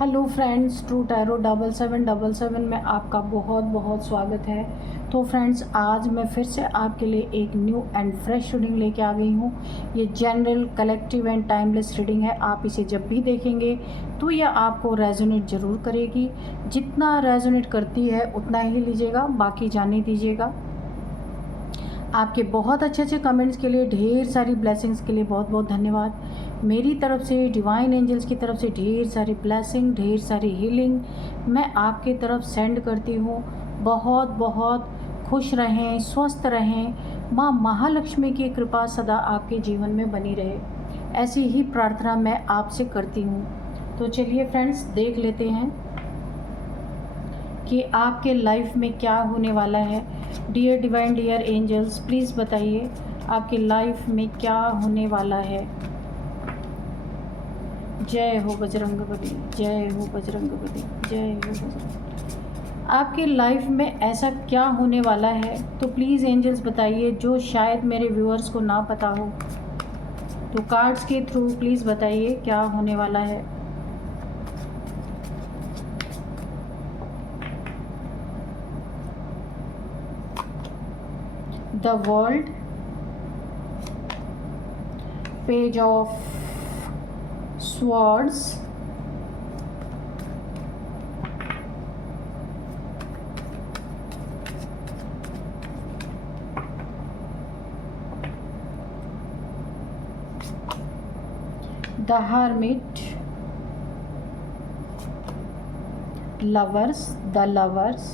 Hello friends, true tarot 7777 में आपका बहुत बहुत स्वागत है। तो फ्रेंड्स, आज मैं फिर से आपके लिए एक न्यू एंड फ्रेश रीडिंग लेके आ गई हूँ। ये general, collective and timeless reading है। आप इसे जब भी देखेंगे तो यह आपको रेजोनेट ज़रूर करेगी। जितना रेजोनेट करती है उतना ही लीजिएगा, बाकी जाने दीजिएगा। आपके बहुत अच्छे अच्छे कमेंट्स के लिए, ढेर सारी ब्लेसिंग्स के लिए बहुत बहुत धन्यवाद। मेरी तरफ से, डिवाइन एंजल्स की तरफ से ढेर सारी ब्लेसिंग, ढेर सारी हीलिंग मैं आपके तरफ सेंड करती हूँ। बहुत बहुत खुश रहें, स्वस्थ रहें। माँ महालक्ष्मी की कृपा सदा आपके जीवन में बनी रहे, ऐसी ही प्रार्थना मैं आपसे करती हूँ। तो चलिए फ्रेंड्स, देख लेते हैं कि आपके लाइफ में क्या होने वाला है। Dear divine, dear angels, please बताइए आपकी लाइफ में क्या होने वाला है। जय हो बजरंगबली, जय हो बजरंगबली, जय हो बजरंग। आपकी लाइफ में ऐसा क्या होने वाला है, तो प्लीज़ एंजल्स बताइए, जो शायद मेरे व्यूअर्स को ना पता हो। तो कार्ड्स के थ्रू प्लीज़ बताइए क्या होने वाला है। The world, page of swords, the hermit, lovers, the lovers,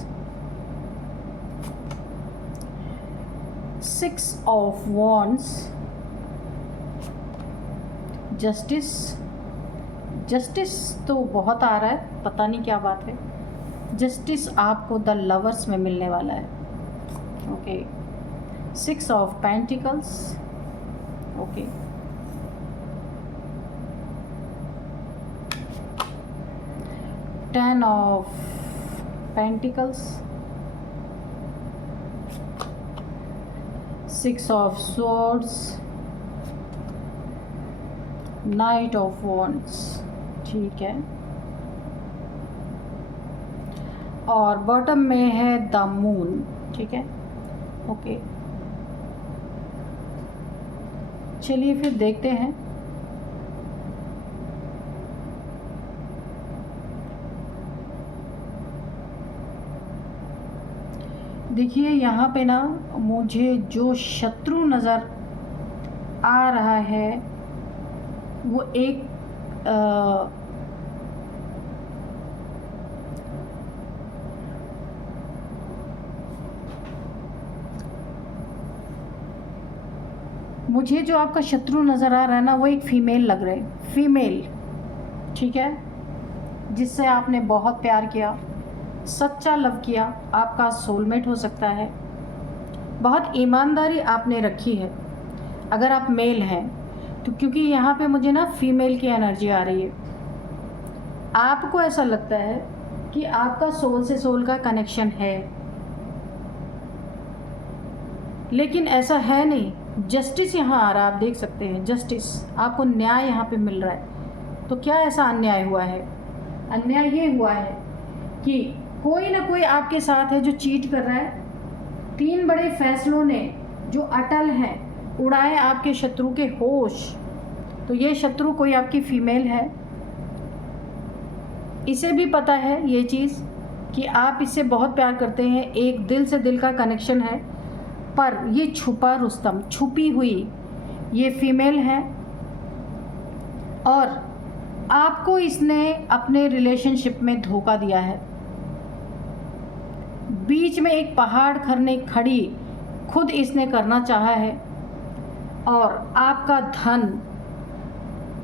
six of wands, justice। Justice तो बहुत आ रहा है, पता नहीं क्या बात है। जस्टिस आपको द लवर्स में मिलने वाला है। Okay, six of pentacles. Okay, ten of pentacles, six of swords, night of wands. ठीक है, और बॉटम में है द मून। ठीक है, ओके, चलिए फिर देखते हैं। देखिए यहाँ पे ना, मुझे जो शत्रु नज़र आ रहा है वो एक मुझे जो आपका शत्रु नज़र आ रहा है ना, वो एक फ़ीमेल लग रहा है, फीमेल। ठीक है, जिससे आपने बहुत प्यार किया, सच्चा लव किया, आपका सोलमेट हो सकता है। बहुत ईमानदारी आपने रखी है अगर आप मेल हैं तो, क्योंकि यहाँ पे मुझे ना फीमेल की एनर्जी आ रही है। आपको ऐसा लगता है कि आपका सोल से सोल का कनेक्शन है, लेकिन ऐसा है नहीं। जस्टिस यहाँ आ रहा है, आप देख सकते हैं, जस्टिस, आपको न्याय यहाँ पे मिल रहा है। तो क्या ऐसा अन्याय हुआ है? अन्याय ये हुआ है कि कोई ना कोई आपके साथ है जो चीट कर रहा है। तीन बड़े फैसलों ने जो अटल हैं, उड़ाए आपके शत्रु के होश। तो ये शत्रु कोई आपकी फीमेल है। इसे भी पता है ये चीज़ कि आप इससे बहुत प्यार करते हैं, एक दिल से दिल का कनेक्शन है। पर ये छुपा रुस्तम, छुपी हुई ये फीमेल है, और आपको इसने अपने रिलेशनशिप में धोखा दिया है। बीच में एक पहाड़ खड़ी खुद इसने करना चाहा है, और आपका धन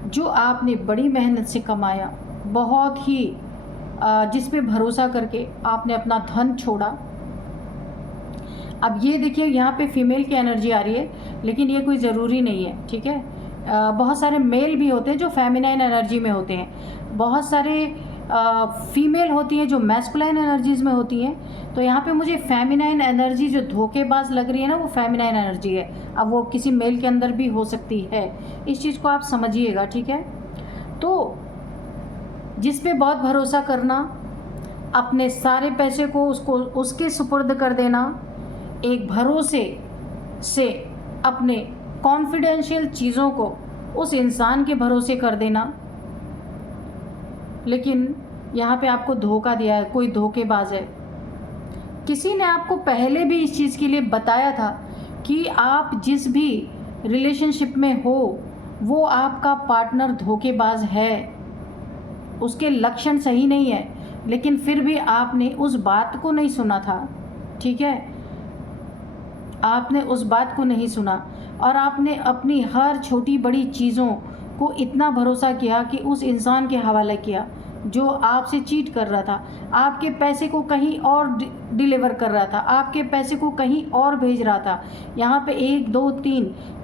जो आपने बड़ी मेहनत से कमाया, बहुत ही जिस पे भरोसा करके आपने अपना धन छोड़ा। अब ये देखिए, यहाँ पे फीमेल की एनर्जी आ रही है, लेकिन ये कोई ज़रूरी नहीं है। ठीक है, बहुत सारे मेल भी होते हैं जो फेमिनाइन एनर्जी में होते हैं, बहुत सारे फीमेल होती हैं जो मैस्कुलाइन एनर्जीज़ में होती हैं। तो यहाँ पे मुझे फेमिनाइन एनर्जी जो धोखेबाज लग रही है ना, वो फेमिनाइन एनर्जी है। अब वो किसी मेल के अंदर भी हो सकती है, इस चीज़ को आप समझिएगा। ठीक है, तो जिस पे बहुत भरोसा करना, अपने सारे पैसे को उसके सुपुर्द कर देना, एक भरोसे से अपने कॉन्फिडेंशियल चीज़ों को उस इंसान के भरोसे कर देना। लेकिन यहाँ पे आपको धोखा दिया है, कोई धोखेबाज है। किसी ने आपको पहले भी इस चीज़ के लिए बताया था कि आप जिस भी रिलेशनशिप में हो वो आपका पार्टनर धोखेबाज है, उसके लक्षण सही नहीं है, लेकिन फिर भी आपने उस बात को नहीं सुना था। ठीक है, आपने उस बात को नहीं सुना और आपने अपनी हर छोटी बड़ी चीज़ों को इतना भरोसा किया कि उस इंसान के हवाले किया जो आपसे चीट कर रहा था, आपके पैसे को कहीं और डिलीवर कर रहा था, आपके पैसे को कहीं और भेज रहा था। यहाँ पे 1 2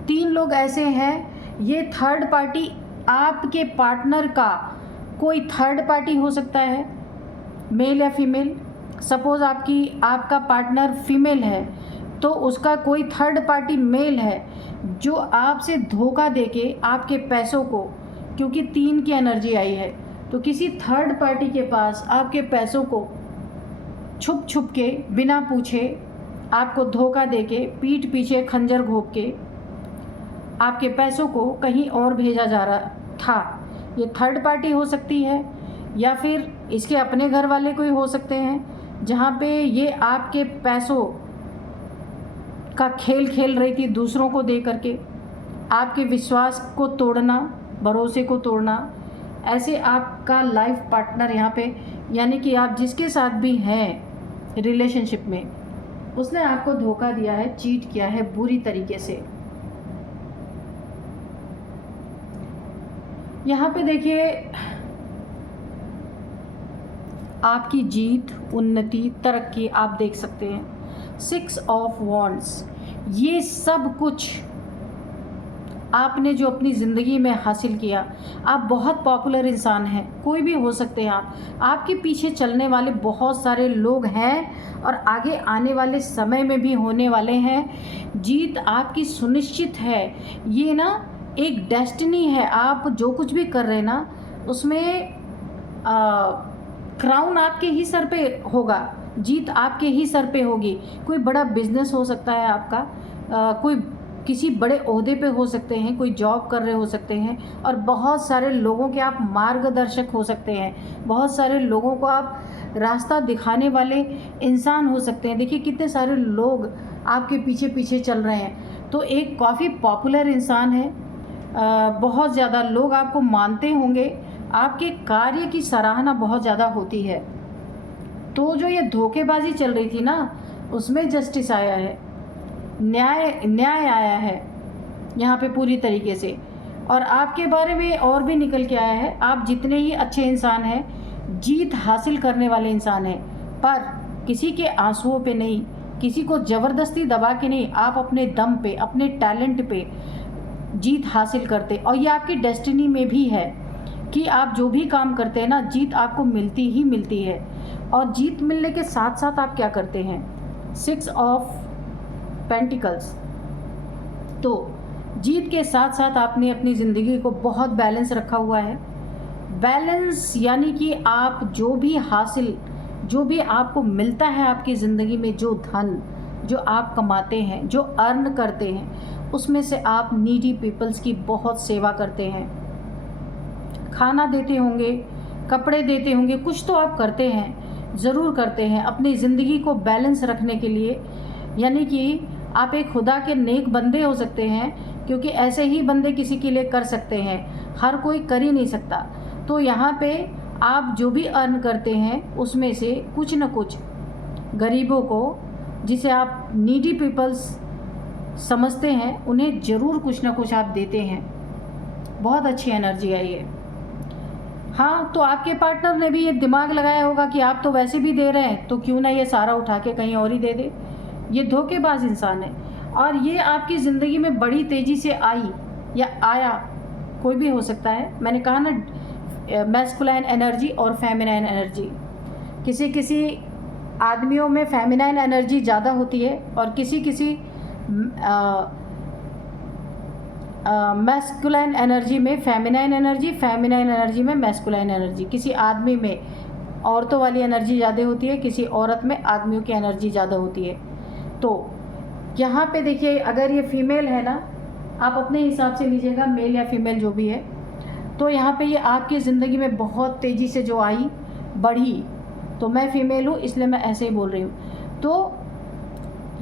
3 लोग ऐसे हैं। ये थर्ड पार्टी आपके पार्टनर का कोई थर्ड पार्टी हो सकता है, मेल या फीमेल। सपोज़ आपका पार्टनर फीमेल है तो उसका कोई थर्ड पार्टी मेल है जो आपसे धोखा देके आपके पैसों को, क्योंकि 3 की एनर्जी आई है, तो किसी थर्ड पार्टी के पास आपके पैसों को छुप छुप के बिना पूछे आपको धोखा देके पीठ पीछे खंजर घोंप के आपके पैसों को कहीं और भेजा जा रहा था। ये थर्ड पार्टी हो सकती है या फिर इसके अपने घर वाले कोई हो सकते हैं, जहाँ पे ये आपके पैसों का खेल खेल रही थी दूसरों को दे करके, आपके विश्वास को तोड़ना, भरोसे को तोड़ना। ऐसे आपका लाइफ पार्टनर यहाँ पे, यानी कि आप जिसके साथ भी हैं रिलेशनशिप में, उसने आपको धोखा दिया है, चीट किया है बुरी तरीके से। यहाँ पे देखिए, आपकी जीत, उन्नति, तरक्की आप देख सकते हैं। 6 ऑफ वॉन्ड्स, ये सब कुछ आपने जो अपनी ज़िंदगी में हासिल किया। आप बहुत पॉपुलर इंसान हैं, कोई भी हो सकते हैं आप। आपके पीछे चलने वाले बहुत सारे लोग हैं और आगे आने वाले समय में भी होने वाले हैं। जीत आपकी सुनिश्चित है। ये ना एक डेस्टिनी है। आप जो कुछ भी कर रहे हैं ना, उसमें क्राउन आपके ही सर पे होगा, जीत आपके ही सर पे होगी। कोई बड़ा बिजनेस हो सकता है आपका, कोई किसी बड़े ओहदे पे हो सकते हैं, कोई जॉब कर रहे हो सकते हैं, और बहुत सारे लोगों के आप मार्गदर्शक हो सकते हैं, बहुत सारे लोगों को आप रास्ता दिखाने वाले इंसान हो सकते हैं। देखिए कितने सारे लोग आपके पीछे पीछे चल रहे हैं, तो एक काफ़ी पॉपुलर इंसान है। बहुत ज़्यादा लोग आपको मानते होंगे, आपके कार्य की सराहना बहुत ज़्यादा होती है। तो जो ये धोखेबाजी चल रही थी ना, उसमें जस्टिस आया है, न्याय आया है यहाँ पे पूरी तरीके से। और आपके बारे में और भी निकल के आया है, आप जितने ही अच्छे इंसान हैं, जीत हासिल करने वाले इंसान हैं, पर किसी के आंसुओं पे नहीं, किसी को ज़बरदस्ती दबा के नहीं, आप अपने दम पे, अपने टैलेंट पे जीत हासिल करते। और ये आपकी डेस्टिनी में भी है कि आप जो भी काम करते हैं ना, जीत आपको मिलती ही मिलती है। और जीत मिलने के साथ साथ आप क्या करते हैं, 6 ऑफ पेंटिकल्स, तो जीत के साथ साथ आपने अपनी ज़िंदगी को बहुत बैलेंस रखा हुआ है। बैलेंस यानी कि आप जो भी आपको मिलता है आपकी ज़िंदगी में, जो धन जो आप कमाते हैं, जो अर्न करते हैं, उसमें से आप नीडी पीपल्स की बहुत सेवा करते हैं। खाना देते होंगे, कपड़े देते होंगे, कुछ तो आप करते हैं, ज़रूर करते हैं अपनी ज़िंदगी को बैलेंस रखने के लिए। यानी कि आप एक खुदा के नेक बंदे हो सकते हैं, क्योंकि ऐसे ही बंदे किसी के लिए कर सकते हैं, हर कोई कर ही नहीं सकता। तो यहाँ पे आप जो भी अर्न करते हैं उसमें से कुछ न कुछ गरीबों को, जिसे आप नीडी पीपल्स समझते हैं, उन्हें ज़रूर कुछ न कुछ आप देते हैं। बहुत अच्छी एनर्जी है ये। हाँ, तो आपके पार्टनर ने भी ये दिमाग लगाया होगा कि आप तो वैसे भी दे रहे हैं, तो क्यों ना ये सारा उठा के कहीं और ही दे दे। ये धोखेबाज इंसान है, और ये आपकी ज़िंदगी में बड़ी तेज़ी से आई या आया, कोई भी हो सकता है। मैंने कहा ना, मैस्कुलाइन एनर्जी और फेमिनाइन एनर्जी, किसी आदमियों में फेमिनाइन एनर्जी ज़्यादा होती है और किसी मैस्कुलाइन एनर्जी में फेमिनाइन एनर्जी, फेमिनाइन एनर्जी में मैस्कुलाइन एनर्जी। किसी आदमी में औरतों वाली एनर्जी ज़्यादा होती है, किसी औरत में आदमियों की एनर्जी ज़्यादा होती है। तो यहाँ पे देखिए, अगर ये फीमेल है ना, आप अपने हिसाब से लीजिएगा, मेल या फीमेल जो भी है। तो यहाँ पे ये आपकी ज़िंदगी में बहुत तेज़ी से जो आई, बढ़ी, तो मैं फीमेल हूँ इसलिए मैं ऐसे ही बोल रही हूँ। तो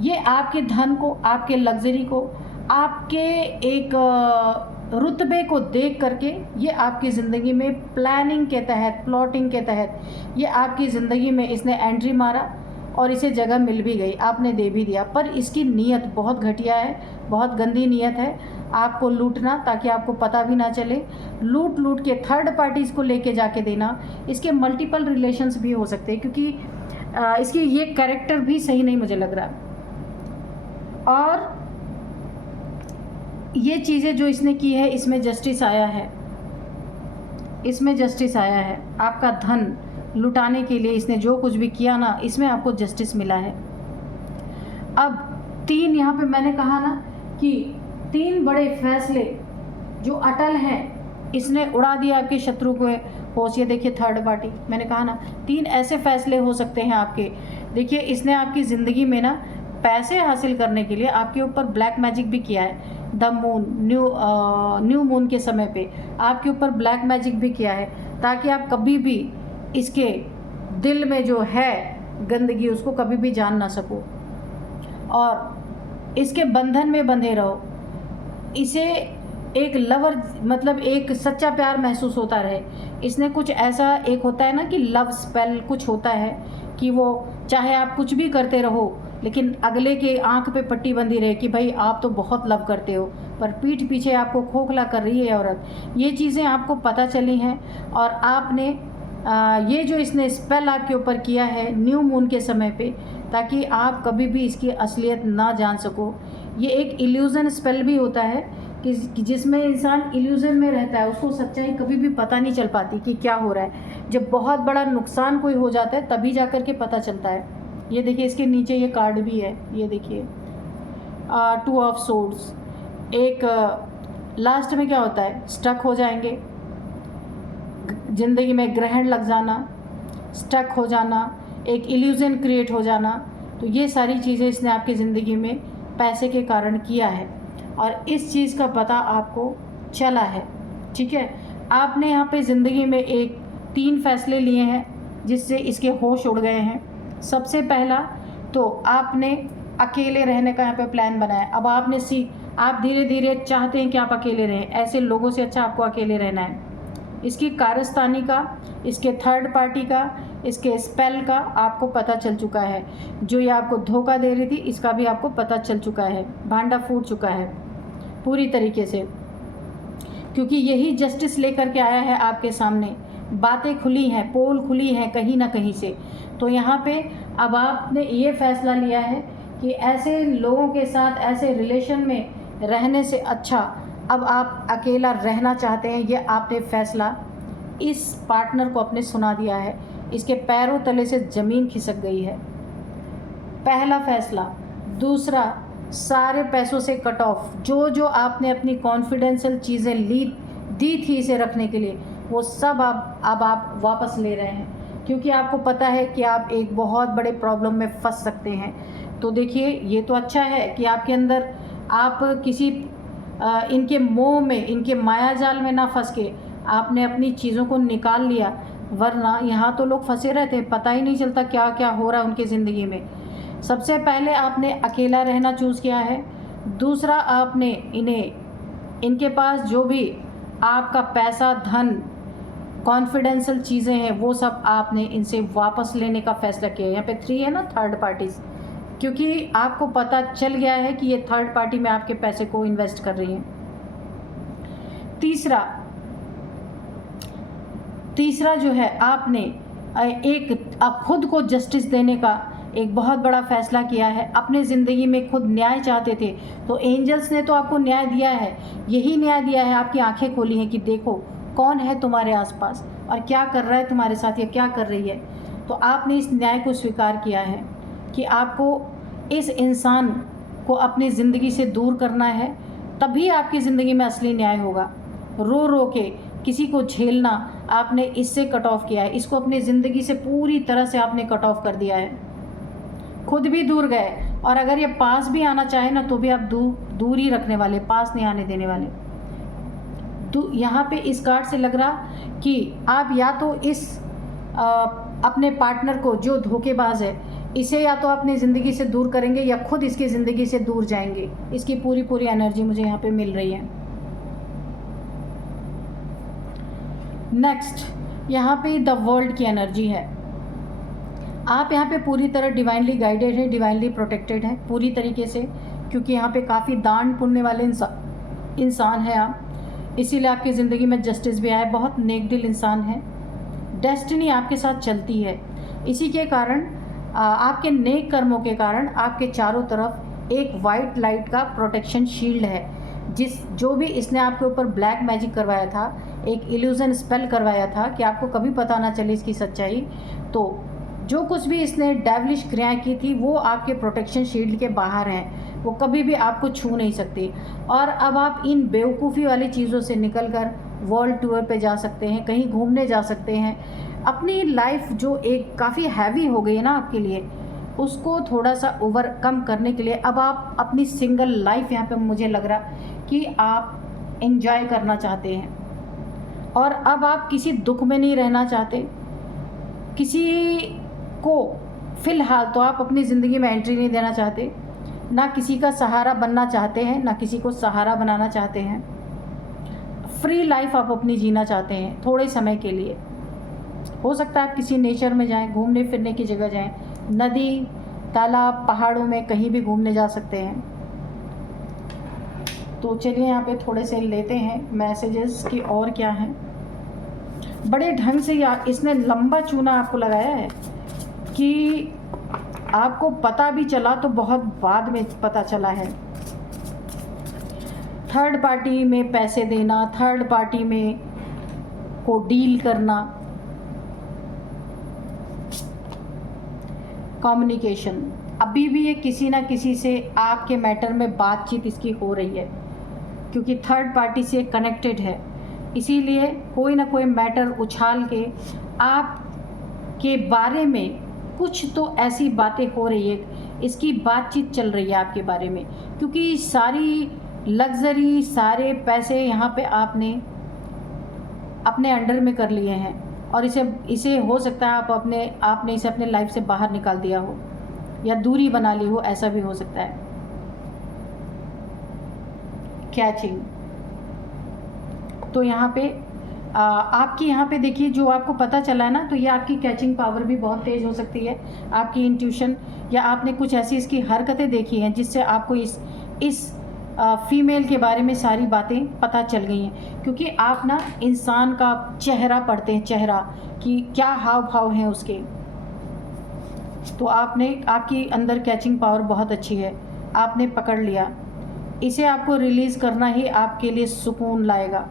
ये आपके धन को, आपके लग्जरी को, आपके एक रुतबे को देख करके ये आपकी ज़िंदगी में प्लानिंग के तहत, प्लॉटिंग के तहत ये आपकी ज़िंदगी में इसने एंट्री मारा और इसे जगह मिल भी गई, आपने दे भी दिया। पर इसकी नीयत बहुत घटिया है, बहुत गंदी नीयत है, आपको लूटना, ताकि आपको पता भी ना चले। लूट के थर्ड पार्टीज़ को लेके जाके देना। इसके मल्टीपल रिलेशंस भी हो सकते हैं, क्योंकि इसकी ये कैरेक्टर भी सही नहीं मुझे लग रहा। और ये चीज़ें जो इसने की है, इसमें जस्टिस आया है, इसमें जस्टिस आया है। आपका धन लुटाने के लिए इसने जो कुछ भी किया ना, इसमें आपको जस्टिस मिला है। अब 3 यहाँ पे मैंने कहा ना कि 3 बड़े फैसले जो अटल हैं, इसने उड़ा दिया आपके शत्रु को होश। ये देखिए थर्ड पार्टी, मैंने कहा ना 3 ऐसे फैसले हो सकते हैं आपके। देखिए इसने आपकी ज़िंदगी में ना पैसे हासिल करने के लिए आपके ऊपर ब्लैक मैजिक भी किया है। द मून, न्यू मून के समय पे आपके ऊपर ब्लैक मैजिक भी किया है, ताकि आप कभी भी इसके दिल में जो है गंदगी, उसको कभी भी जान ना सको और इसके बंधन में बंधे रहो। इसे एक लवर, मतलब एक सच्चा प्यार महसूस होता रहे। इसने कुछ ऐसा, एक होता है ना कि लव स्पेल कुछ होता है, कि वो चाहे आप कुछ भी करते रहो, लेकिन अगले के आंख पे पट्टी बंधी रहे कि भाई आप तो बहुत लव करते हो, पर पीठ पीछे आपको खोखला कर रही है औरत। ये चीज़ें आपको पता चली हैं और आपने ये जो इसने स्पेल आपके ऊपर किया है न्यू मून के समय पे, ताकि आप कभी भी इसकी असलियत ना जान सको। ये एक इल्यूज़न स्पेल भी होता है कि जिसमें इंसान इल्यूज़न में रहता है, उसको सच्चाई कभी भी पता नहीं चल पाती कि क्या हो रहा है। जब बहुत बड़ा नुकसान कोई हो जाता है तभी जा कर के पता चलता है। ये देखिए इसके नीचे ये कार्ड भी है, ये देखिए 2 ऑफ सोर्ड्स। एक लास्ट में क्या होता है, स्टक हो जाएंगे, ज़िंदगी में ग्रहण लग जाना, स्टक हो जाना, एक इल्यूज़न क्रिएट हो जाना। तो ये सारी चीज़ें इसने आपकी ज़िंदगी में पैसे के कारण किया है और इस चीज़ का पता आपको चला है। ठीक है, आपने यहाँ पे ज़िंदगी में 3 फैसले लिए हैं जिससे इसके होश उड़ गए हैं। सबसे पहला तो आपने अकेले रहने का यहाँ पे प्लान बनाया। अब आपने आप धीरे धीरे चाहते हैं कि आप अकेले रहें, ऐसे लोगों से अच्छा आपको अकेले रहना है। इसकी कारस्तानी का, इसके थर्ड पार्टी का, इसके स्पेल का आपको पता चल चुका है। जो ये आपको धोखा दे रही थी, इसका भी आपको पता चल चुका है, भांडा फूट चुका है पूरी तरीके से, क्योंकि यही जस्टिस लेकर के आया है आपके सामने। बातें खुली हैं, पोल खुली हैं कहीं ना कहीं से। तो यहाँ पे अब आपने ये फैसला लिया है कि ऐसे लोगों के साथ, ऐसे रिलेशन में रहने से अच्छा अब आप अकेला रहना चाहते हैं। ये आपने फैसला इस पार्टनर को अपने सुना दिया है। इसके पैरों तले से ज़मीन खिसक गई है, पहला फैसला। दूसरा, सारे पैसों से कट ऑफ। जो आपने अपनी कॉन्फिडेंशियल चीज़ें दी थी इसे रखने के लिए, वो सब अब आप वापस ले रहे हैं, क्योंकि आपको पता है कि आप एक बहुत बड़े प्रॉब्लम में फंस सकते हैं। तो देखिए ये तो अच्छा है कि आपके अंदर आप किसी इनके मोह में, इनके मायाजाल में ना फंस के आपने अपनी चीज़ों को निकाल लिया, वरना यहाँ तो लोग फंसे रहते हैं, पता ही नहीं चलता क्या क्या हो रहा है उनकी ज़िंदगी में। सबसे पहले आपने अकेला रहना चूज़ किया है। दूसरा, आपने इनके पास जो भी आपका पैसा, धन, कॉन्फिडेंशियल चीज़ें हैं, वो सब आपने इनसे वापस लेने का फैसला किया। यहाँ पे 3 है ना, थर्ड पार्टीज़, क्योंकि आपको पता चल गया है कि ये थर्ड पार्टी में आपके पैसे को इन्वेस्ट कर रही है। तीसरा जो है, आपने आप खुद को जस्टिस देने का एक बहुत बड़ा फैसला किया है। अपने ज़िंदगी में खुद न्याय चाहते थे, तो एंजल्स ने तो आपको न्याय दिया है। यही न्याय दिया है, आपकी आंखें खोली हैं कि देखो कौन है तुम्हारे आसपास और क्या कर रहा है तुम्हारे साथ या क्या कर रही है। तो आपने इस न्याय को स्वीकार किया है कि आपको इस इंसान को अपनी ज़िंदगी से दूर करना है। तभी आपकी ज़िंदगी में असली न्याय होगा। रो रो के किसी को झेलना आपने इससे कट ऑफ किया है, इसको अपनी ज़िंदगी से पूरी तरह से आपने कट ऑफ कर दिया है। खुद भी दूर गए, और अगर ये पास भी आना चाहे ना तो भी आप दूर ही रखने वाले, पास नहीं आने देने वाले। तो यहाँ पे इस कार्ड से लग रहा कि आप या तो इस अपने पार्टनर को जो धोखेबाज है इसे या तो अपनी ज़िंदगी से दूर करेंगे या खुद इसकी ज़िंदगी से दूर जाएंगे। इसकी पूरी एनर्जी मुझे यहाँ पे मिल रही है। नेक्स्ट यहाँ पे द वर्ल्ड की एनर्जी है। आप यहाँ पे पूरी तरह डिवाइनली गाइडेड है, डिवाइनली प्रोटेक्टेड है पूरी तरीके से, क्योंकि यहाँ पे काफ़ी दान पुण्य वाले इंसान हैं आप, इसीलिए आपकी ज़िंदगी में जस्टिस भी आया। बहुत नेक दिल इंसान है, डेस्टिनी आपके साथ चलती है। इसी के कारण आपके नेक कर्मों के कारण आपके चारों तरफ एक वाइट लाइट का प्रोटेक्शन शील्ड है। जो भी इसने आपके ऊपर ब्लैक मैजिक करवाया था, एक इल्यूज़न स्पेल करवाया था कि आपको कभी पता ना चले इसकी सच्चाई, तो जो कुछ भी इसने डेविलिश क्रियाएं की थी वो आपके प्रोटेक्शन शील्ड के बाहर हैं, वो कभी भी आपको छू नहीं सकती। और अब आप इन बेवकूफ़ी वाली चीज़ों से निकलकर वर्ल्ड टूर पे जा सकते हैं, कहीं घूमने जा सकते हैं। अपनी लाइफ जो एक काफ़ी हैवी हो गई है ना आपके लिए, उसको थोड़ा सा ओवरकम करने के लिए अब आप अपनी सिंगल लाइफ यहाँ पे मुझे लग रहा कि आप एंजॉय करना चाहते हैं, और अब आप किसी दुख में नहीं रहना चाहते। किसी को फ़िलहाल तो आप अपनी ज़िंदगी में एंट्री नहीं देना चाहते, ना किसी का सहारा बनना चाहते हैं, ना किसी को सहारा बनाना चाहते हैं। फ्री लाइफ आप अपनी जीना चाहते हैं थोड़े समय के लिए। हो सकता है आप किसी नेचर में जाएं, घूमने फिरने की जगह जाएं, नदी, तालाब, पहाड़ों में कहीं भी घूमने जा सकते हैं। तो चलिए यहाँ पे थोड़े से लेते हैं मैसेजेस कि और क्या हैं। बड़े ढंग से इसने लंबा चूना आपको लगाया है कि आपको पता भी चला तो बहुत बाद में पता चला है। थर्ड पार्टी में पैसे देना, थर्ड पार्टी में को डील करना, कम्युनिकेशन, अभी भी ये किसी ना किसी से आपके मैटर में बातचीत इसकी हो रही है, क्योंकि थर्ड पार्टी से कनेक्टेड है। इसीलिए कोई ना कोई मैटर उछाल के आपके बारे में कुछ तो ऐसी बातें हो रही है, इसकी बातचीत चल रही है आपके बारे में, क्योंकि सारी लग्जरी, सारे पैसे यहाँ पे आपने अपने अंडर में कर लिए हैं, और इसे हो सकता है आपने इसे अपने लाइफ से बाहर निकाल दिया हो या दूरी बना ली हो, ऐसा भी हो सकता है। कैचिंग, तो यहाँ पे आपकी यहाँ पे देखिए जो आपको पता चला है ना, तो ये आपकी कैचिंग पावर भी बहुत तेज़ हो सकती है, आपकी इंट्यूशन, या आपने कुछ ऐसी इसकी हरकतें देखी हैं जिससे आपको इस फीमेल के बारे में सारी बातें पता चल गई हैं। क्योंकि आप ना इंसान का चेहरा पढ़ते हैं, चेहरा कि क्या हाव भाव हैं उसके, तो आपकी अंदर कैचिंग पावर बहुत अच्छी है, आपने पकड़ लिया। इसे आपको रिलीज़ करना ही आपके लिए सुकून लाएगा।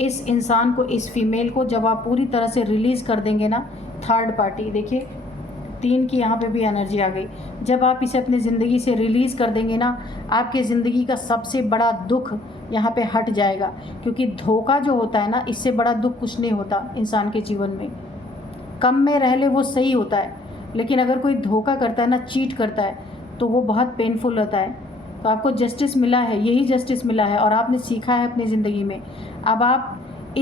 इस इंसान को, इस फीमेल को जब आप पूरी तरह से रिलीज़ कर देंगे ना, थर्ड पार्टी, देखिए 3 की यहाँ पे भी एनर्जी आ गई। जब आप इसे अपनी ज़िंदगी से रिलीज़ कर देंगे ना, आपके ज़िंदगी का सबसे बड़ा दुख यहाँ पे हट जाएगा। क्योंकि धोखा जो होता है ना, इससे बड़ा दुख कुछ नहीं होता इंसान के जीवन में। कम में रह ले वो सही होता है, लेकिन अगर कोई धोखा करता है ना, चीट करता है, तो वो बहुत पेनफुल होता है। तो आपको जस्टिस मिला है, यही जस्टिस मिला है, और आपने सीखा है अपनी ज़िंदगी में। अब आप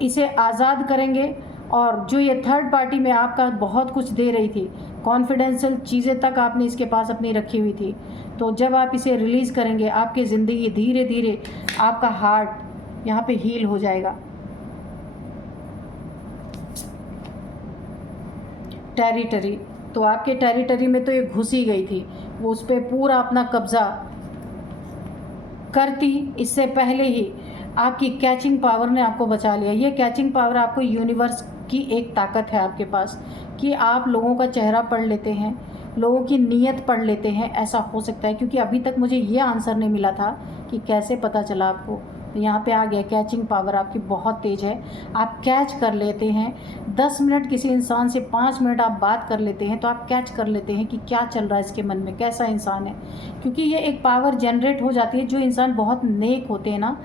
इसे आज़ाद करेंगे, और जो ये थर्ड पार्टी में आपका बहुत कुछ दे रही थी, कॉन्फिडेंशियल चीज़ें तक आपने इसके पास अपनी रखी हुई थी, तो जब आप इसे रिलीज़ करेंगे, आपकी ज़िंदगी धीरे धीरे, आपका हार्ट यहाँ पे हील हो जाएगा। टेरिटरी, तो आपके टेरिटरी में तो ये घुस ही गई थी, वो उस पर पूरा अपना कब्ज़ा करती, इससे पहले ही आपकी कैचिंग पावर ने आपको बचा लिया। ये कैचिंग पावर आपको यूनिवर्स की एक ताकत है आपके पास, कि आप लोगों का चेहरा पढ़ लेते हैं, लोगों की नीयत पढ़ लेते हैं। ऐसा हो सकता है, क्योंकि अभी तक मुझे ये आंसर नहीं मिला था कि कैसे पता चला आपको। तो यहाँ पे आ गया कैचिंग पावर आपकी बहुत तेज़ है, आप कैच कर लेते हैं। 10 मिनट किसी इंसान से 5 मिनट आप बात कर लेते हैं तो आप कैच कर लेते हैं कि क्या चल रहा है इसके मन में, कैसा इंसान है, क्योंकि ये एक पावर जनरेट हो जाती है। जो इंसान बहुत नेक होते हैं ना,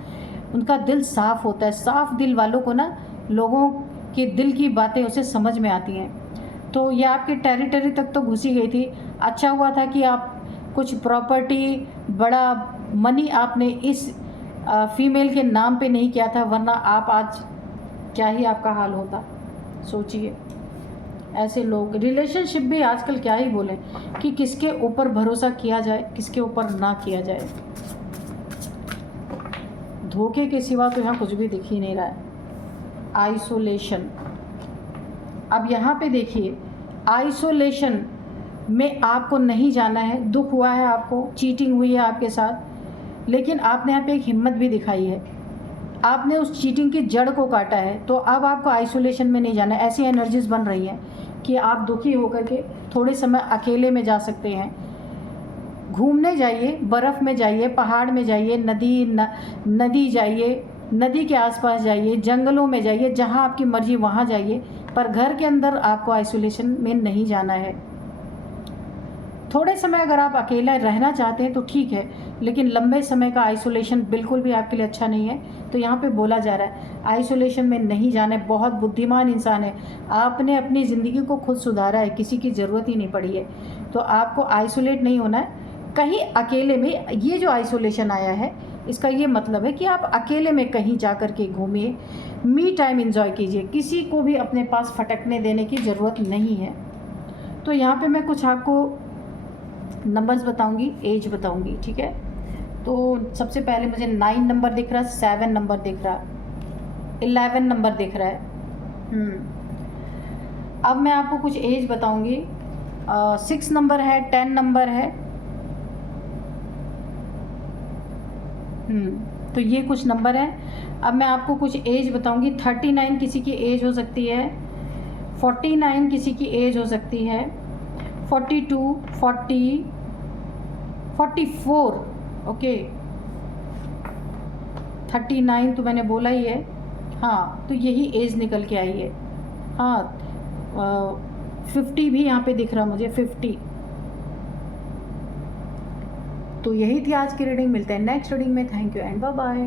उनका दिल साफ़ होता है। साफ़ दिल वालों को ना लोगों के दिल की बातें उसे समझ में आती हैं। तो ये आपकी टेरिटरी तक तो घुसी गई थी। अच्छा हुआ था कि आप कुछ प्रॉपर्टी, बड़ा मनी आपने इस फीमेल के नाम पे नहीं किया था, वरना आप आज क्या ही आपका हाल होता। सोचिए, ऐसे लोग रिलेशनशिप भी आजकल क्या ही बोलें कि किसके ऊपर भरोसा किया जाए, किसके ऊपर ना किया जाए। धोखे के सिवा तो यहाँ कुछ भी दिख ही नहीं रहा है। आइसोलेशन, अब यहाँ पे देखिए, आइसोलेशन में आपको नहीं जाना है। दुख हुआ है आपको, चीटिंग हुई है आपके साथ, लेकिन आपने यहाँ पे एक हिम्मत भी दिखाई है। आपने उस चीटिंग की जड़ को काटा है, तो अब आपको आइसोलेशन में नहीं जाना है। ऐसी एनर्जीज बन रही हैं कि आप दुखी होकर के थोड़े समय अकेले में जा सकते हैं। घूमने जाइए, बर्फ़ में जाइए, पहाड़ में जाइए, नदी जाइए, नदी के आसपास जाइए, जंगलों में जाइए, जहाँ आपकी मर्ज़ी वहाँ जाइए, पर घर के अंदर आपको आइसोलेशन में नहीं जाना है। थोड़े समय अगर आप अकेला रहना चाहते हैं तो ठीक है, लेकिन लंबे समय का आइसोलेशन बिल्कुल भी आपके लिए अच्छा नहीं है। तो यहाँ पे बोला जा रहा है आइसोलेशन में नहीं जाना है। बहुत बुद्धिमान इंसान है, आपने अपनी ज़िंदगी को खुद सुधारा है, किसी की ज़रूरत ही नहीं पड़ी है। तो आपको आइसोलेट नहीं होना है कहीं अकेले में। ये जो आइसोलेशन आया है, इसका ये मतलब है कि आप अकेले में कहीं जा कर के घूमिए, मी टाइम एंजॉय कीजिए, किसी को भी अपने पास फटकने देने की ज़रूरत नहीं है। तो यहाँ पे मैं कुछ आपको नंबर्स बताऊंगी, एज बताऊंगी, ठीक है। तो सबसे पहले मुझे 9 नंबर दिख रहा है, 7 नंबर दिख रहा है, 11 नंबर दिख रहा है। अब मैं आपको कुछ एज बताऊंगी। 6 नंबर है, 10 नंबर है। तो ये कुछ नंबर हैं। अब मैं आपको कुछ एज बताऊंगी। 39 किसी की एज हो सकती है, 49 किसी की एज हो सकती है, 42, 40, 44, ओके। 39 तो मैंने बोला ही है, हाँ, तो यही एज निकल के आई है। हाँ, 50 भी यहाँ पे दिख रहा मुझे, 50। तो यही थी आज की रीडिंग। मिलते हैं नेक्स्ट रीडिंग में। Thank you and bye bye.